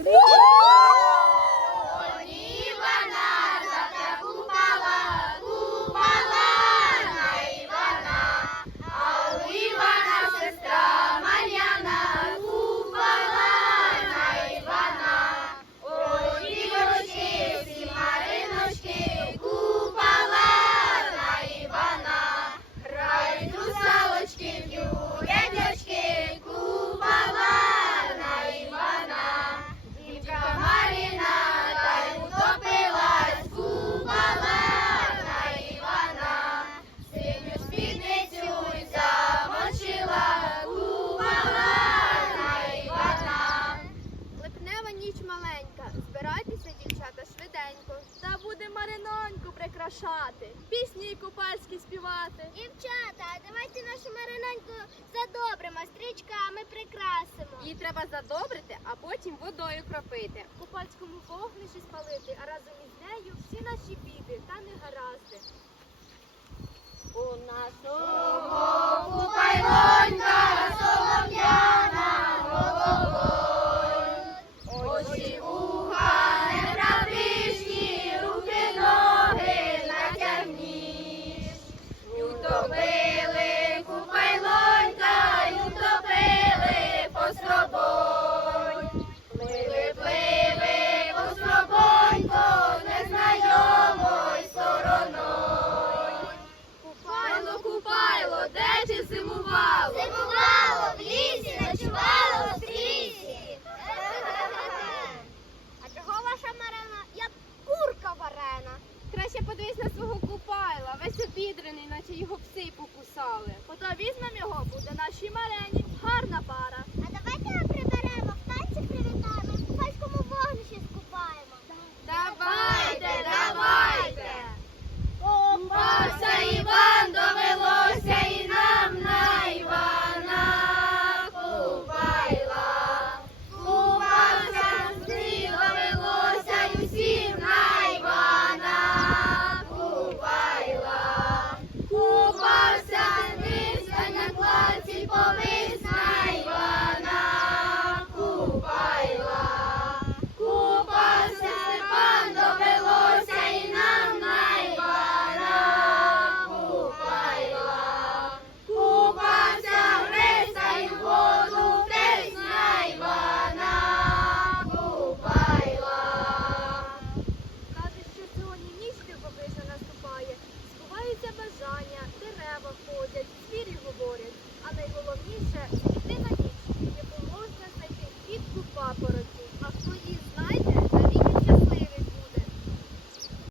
Uhul! Мариноньку прикрашати, пісні купальські співати. Дівчата, давайте нашу Мариноньку задобримо, стрічками прикрасимо. Її треба задобрити, а потім водою кропити. Купальському вогнищі спалити, а разом із нею всі наші біди та негаразди. У нас обістрений, наче його пси покусали. Ото візьмемо його, буде нашій марені. Гарна пара.